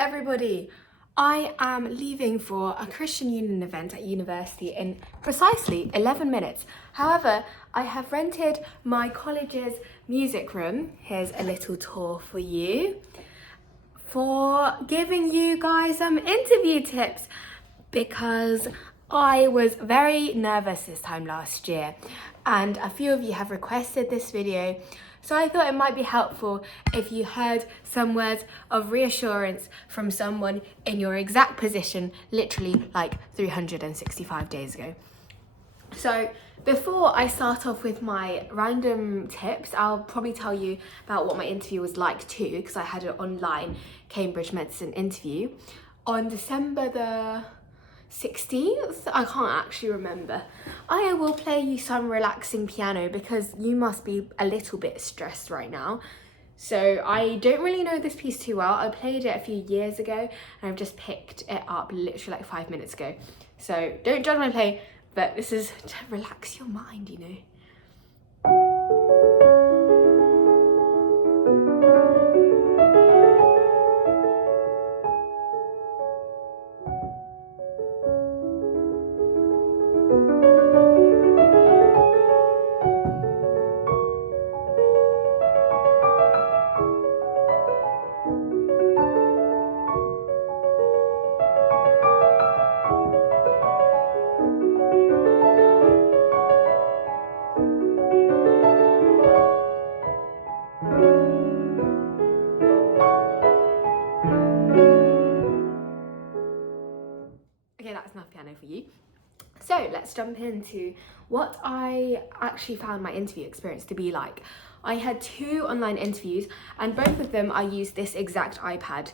everybody. I am leaving for a Christian Union event at university in precisely 11 minutes. However, I have rented my college's music room. Here's a little tour for you, for giving you guys some interview tips, because I was very nervous this time last year and a few of you have requested this video. So I thought it might be helpful if you heard some words of reassurance from someone in your exact position, literally like 365 days ago. So before I start off with my random tips, I'll probably tell you about what my interview was like too, because I had an online Cambridge medicine interview on December the 16th, I can't actually remember. I will play you some relaxing piano because you must be a little bit stressed right now. So I don't really know this piece too well. I played it a few years ago and I've just picked it up literally like 5 minutes ago. So don't judge my play, but this is to relax your mind, you know. Okay, that's enough piano for you. So let's jump into what I actually found my interview experience to be like. I had 2 online interviews and both of them I used this exact iPad.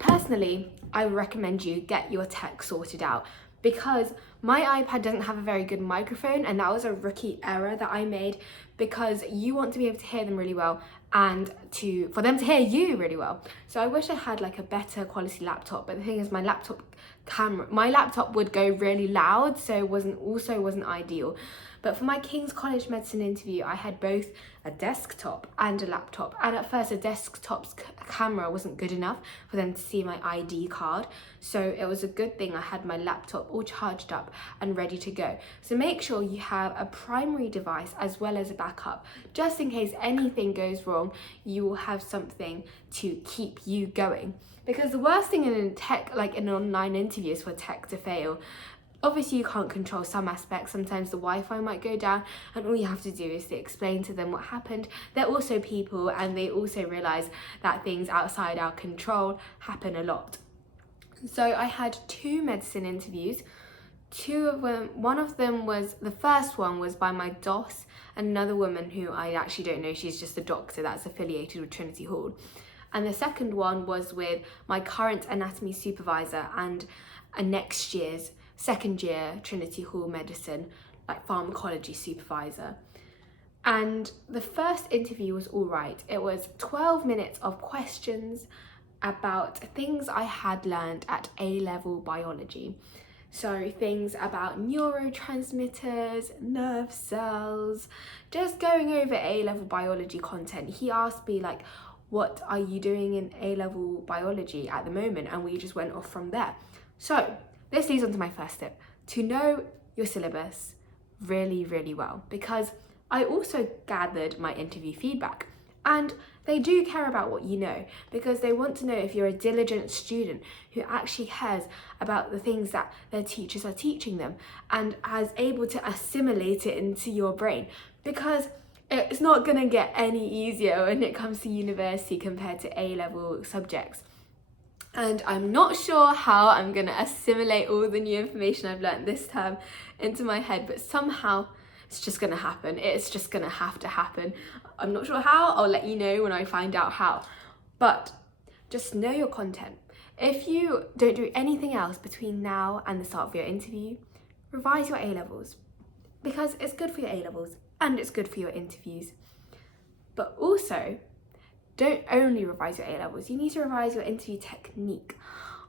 Personally, I recommend you get your tech sorted out because my iPad doesn't have a very good microphone, and that was a rookie error that I made, because you want to be able to hear them really well and for them to hear you really well. So I wish I had like a better quality laptop, but the thing is my laptop would go really loud, so it wasn't ideal. But for my King's College Medicine interview, I had both a desktop and a laptop. And at first, a desktop's camera wasn't good enough for them to see my ID card. So it was a good thing I had my laptop all charged up and ready to go. So make sure you have a primary device as well as a backup. Just in case anything goes wrong, you will have something to keep you going. Because the worst thing in tech, like in an online interview, is for tech to fail. Obviously you can't control some aspects. Sometimes the Wi-Fi might go down and all you have to do is to explain to them what happened. They're also people and they also realise that things outside our control happen a lot. So I had 2 medicine interviews. 2 of them, the first one was by my DOS, and another woman who I actually don't know, she's just a doctor that's affiliated with Trinity Hall. And the second one was with my current anatomy supervisor and a next year's second year Trinity Hall medicine, like pharmacology supervisor. And the first interview was all right. It was 12 minutes of questions about things I had learned at A-level biology. So things about neurotransmitters, nerve cells, just going over A-level biology content. He asked me like, what are you doing in A-level biology at the moment? And we just went off from there. So this leads on to my first tip, to know your syllabus really, really well, because I also gathered my interview feedback and they do care about what you know, because they want to know if you're a diligent student who actually cares about the things that their teachers are teaching them and is able to assimilate it into your brain, because it's not going to get any easier when it comes to university compared to A-level subjects. And I'm not sure how I'm going to assimilate all the new information I've learned this term into my head, but somehow it's just going to happen. It's just going to have to happen. I'm not sure how. I'll let you know when I find out how. But just know your content. If you don't do anything else between now and the start of your interview, revise your A-levels, because it's good for your A-levels and it's good for your interviews. But also, don't only revise your A-levels, you need to revise your interview technique.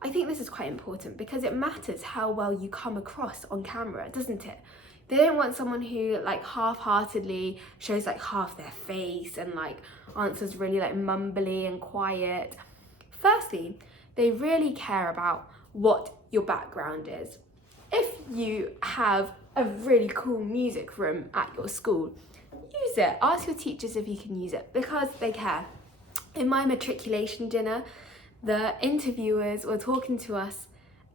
I think this is quite important because it matters how well you come across on camera, doesn't it? They don't want someone who like half-heartedly shows like half their face and like answers really like mumbly and quiet. Firstly, they really care about what your background is. If you have a really cool music room at your school, use it. Ask your teachers if you can use it, because they care. In my matriculation dinner, the interviewers were talking to us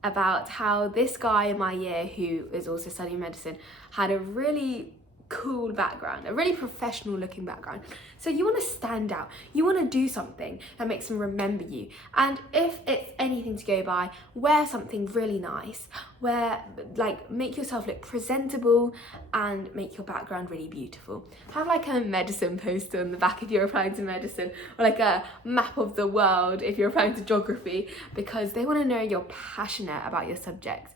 about how this guy in my year, who is also studying medicine, had a really cool background, a really professional looking background. So you want to stand out, you want to do something that makes them remember you. And if it's anything to go by, wear something really nice, make yourself look presentable and make your background really beautiful. Have like a medicine poster on the back if you're applying to medicine, or like a map of the world if you're applying to geography, because they want to know you're passionate about your subject.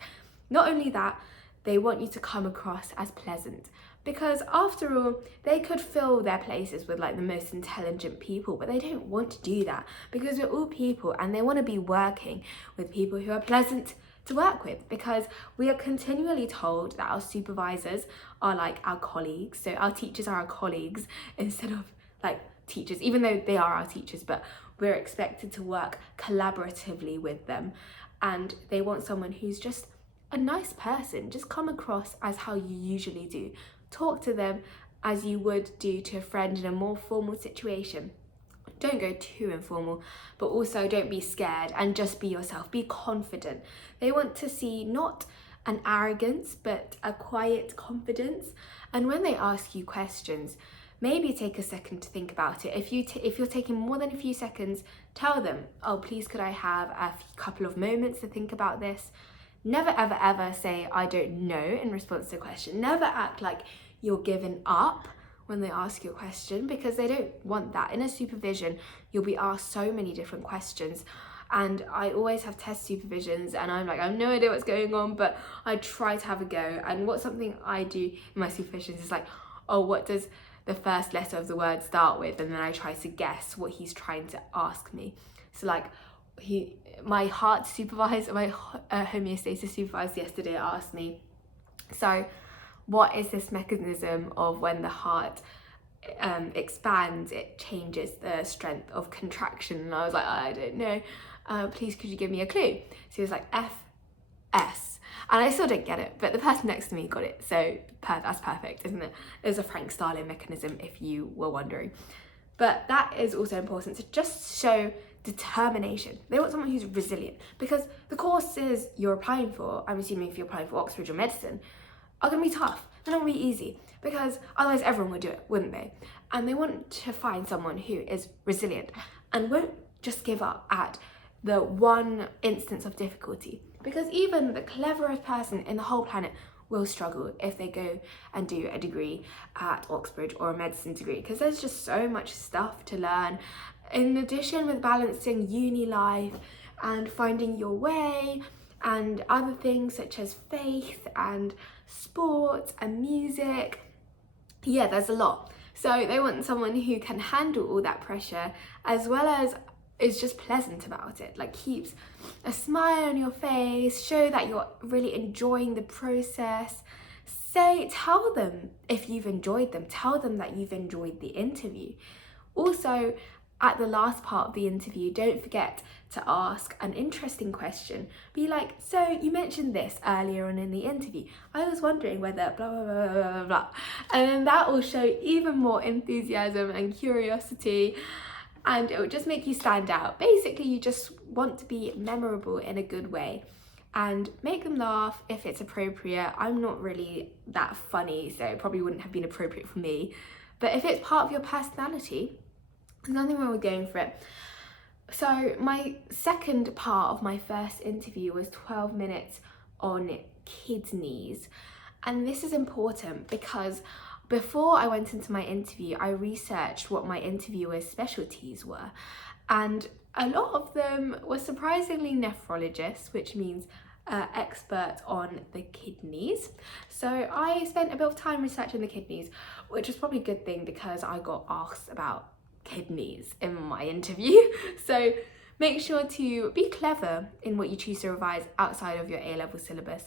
Not only that, they want you to come across as pleasant, because after all, they could fill their places with like the most intelligent people, but they don't want to do that, because we're all people and they want to be working with people who are pleasant to work with, because we are continually told that our supervisors are like our colleagues. So our teachers are our colleagues instead of like teachers, even though they are our teachers, but we're expected to work collaboratively with them. And they want someone who's just a nice person. Just come across as how you usually do. Talk to them as you would do to a friend in a more formal situation. Don't go too informal, but also don't be scared, and just be yourself. Be confident. They want to see not an arrogance, but a quiet confidence. And when they ask you questions, maybe take a second to think about it. If you're taking more than a few seconds, tell them, oh, please could I have a couple of moments to think about this. Never ever ever say I don't know in response to a question. Never act like you're giving up when they ask you a question, because they don't want that. In a supervision, you'll be asked so many different questions, and I always have test supervisions and I'm like, I have no idea what's going on, but I try to have a go. And what's something I do in my supervisions is like, oh, what does the first letter of the word start with? And then I try to guess what he's trying to ask me. So like my heart supervisor, my homeostasis supervisor yesterday asked me, so what is this mechanism of when the heart expands, it changes the strength of contraction? And I was like, I don't know, please could you give me a clue? So he was like, FS. And I still don't get it, but the person next to me got it, so that's perfect, isn't it? There's a Frank Starling mechanism, if you were wondering. But that is also important to just show determination. They want someone who's resilient, because the courses you're applying for, I'm assuming if you're applying for Oxbridge or medicine, are going to be tough. They're not going to be easy, because otherwise everyone would do it, wouldn't they? And they want to find someone who is resilient and won't just give up at the one instance of difficulty, because even the cleverest person in the whole planet will struggle if they go and do a degree at Oxbridge or a medicine degree, because there's just so much stuff to learn. In addition, with balancing uni life and finding your way and other things such as faith and sports and music, yeah, there's a lot. So they want someone who can handle all that pressure, as well as is just pleasant about it, like keeps a smile on your face, show that you're really enjoying the process. Tell them if you've enjoyed them, tell them that you've enjoyed the interview. Also, at the last part of the interview, don't forget to ask an interesting question. Be like, so you mentioned this earlier on in the interview. I was wondering whether blah, blah, blah, blah, blah, blah. And then that will show even more enthusiasm and curiosity, and it will just make you stand out. Basically, you just want to be memorable in a good way and make them laugh if it's appropriate. I'm not really that funny, so it probably wouldn't have been appropriate for me. But if it's part of your personality, there's nothing wrong with going for it. So my second part of my first interview was 12 minutes on kidneys. And this is important because before I went into my interview, I researched what my interviewers' specialties were. And a lot of them were surprisingly nephrologists, which means expert on the kidneys. So I spent a bit of time researching the kidneys, which was probably a good thing because I got asked about kidneys in my interview. So make sure to be clever in what you choose to revise outside of your A-level syllabus.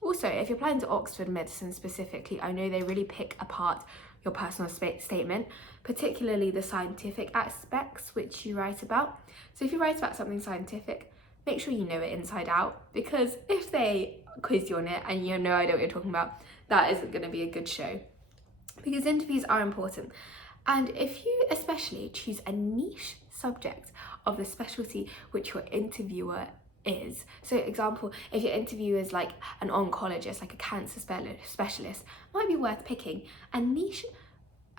Also, if you're applying to Oxford Medicine specifically, I know they really pick apart your personal statement, particularly the scientific aspects which you write about. So if you write about something scientific, make sure you know it inside out, because if they quiz you on it and you have no idea what you're talking about, that isn't going to be a good show. Because interviews are important, and if you especially choose a niche subject of the specialty which your interviewer is. So example, if your interviewer is like an oncologist, like a cancer specialist, might be worth picking a niche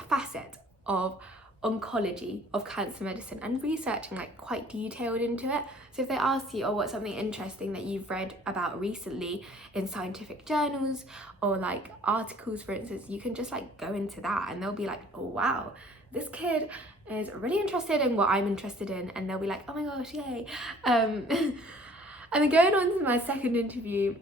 facet of oncology, of cancer medicine, and researching like quite detailed into it. So if they ask you, oh, what's something interesting that you've read about recently in scientific journals or like articles, for instance, you can just like go into that and they'll be like, oh wow, this kid is really interested in what I'm interested in, and they'll be like, oh my gosh, yay. And then going on to my second interview,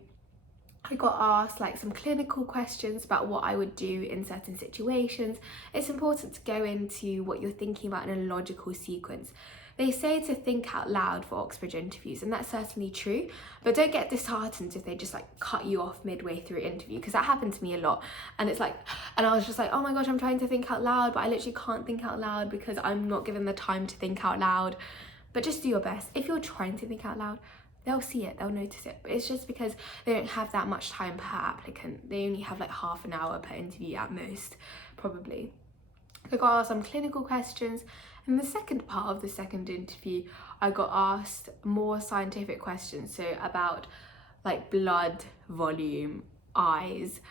I got asked like some clinical questions about what I would do in certain situations. It's important to go into what you're thinking about in a logical sequence. They say to think out loud for Oxbridge interviews, and that's certainly true, but don't get disheartened if they just like cut you off midway through interview, because that happened to me a lot. And it's like, and I was just like, oh my gosh, I'm trying to think out loud, but I literally can't think out loud because I'm not given the time to think out loud. But just do your best. If you're trying to think out loud, they'll see it, they'll notice it. But it's just because they don't have that much time per applicant. They only have like half an hour per interview at most, probably. I got asked some clinical questions. In the second part of the second interview, I got asked more scientific questions, so about like blood volume, eyes,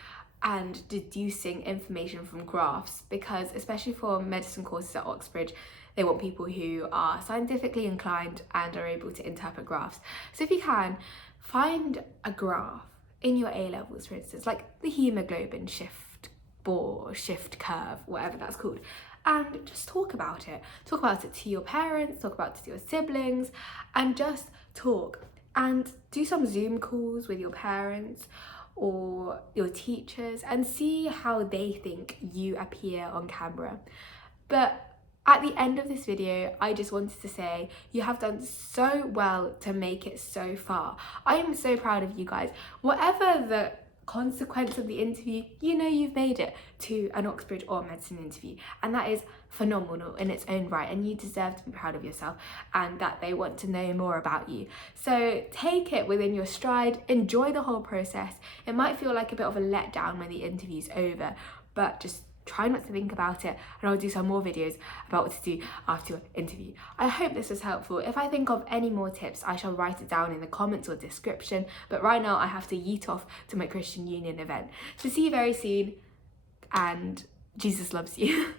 and deducing information from graphs, because especially for medicine courses at Oxbridge, they want people who are scientifically inclined and are able to interpret graphs. So if you can, find a graph in your A-levels, for instance, like the hemoglobin shift curve, whatever that's called, and just talk about it. Talk about it to your parents, talk about it to your siblings, and just talk. And do some Zoom calls with your parents or your teachers and see how they think you appear on camera. But at the end of this video, I just wanted to say you have done so well to make it so far. I am so proud of you guys. Whatever the consequence of the interview, you know you've made it to an Oxbridge or medicine interview, and that is phenomenal in its own right, and you deserve to be proud of yourself and that they want to know more about you. So take it within your stride, enjoy the whole process. It might feel like a bit of a letdown when the interview's over, but just try not to think about it, and I'll do some more videos about what to do after your interview. I hope this was helpful. If I think of any more tips, I shall write it down in the comments or description, but right now I have to yeet off to my Christian Union event. So see you very soon, and Jesus loves you.